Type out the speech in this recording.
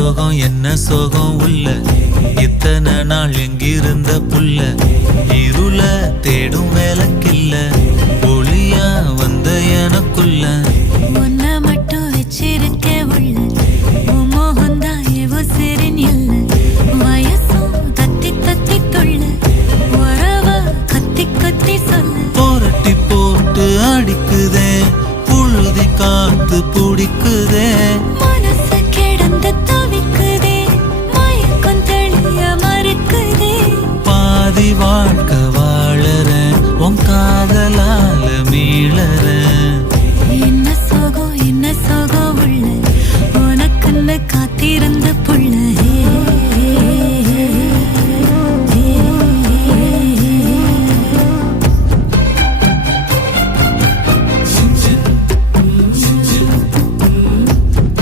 சோகம் என்ன சோகம் உள்ள? இத்தனை நாள் எங்கிருந்த புல்ல இருள தேடும் வேலைக்கில்ல ஒளியா வந்த எனக்குள்ள. உன்ன மட்டும் வச்சிருக்க உள்ள. மோகந்தான் எவோ சிறின் இல்ல வயசும் தத்தி தத்தி தொள்ள உறவ கத்தி கத்தி சொல்ல. போட்டு அடிக்குதே. புழுதி காட்டு 몰라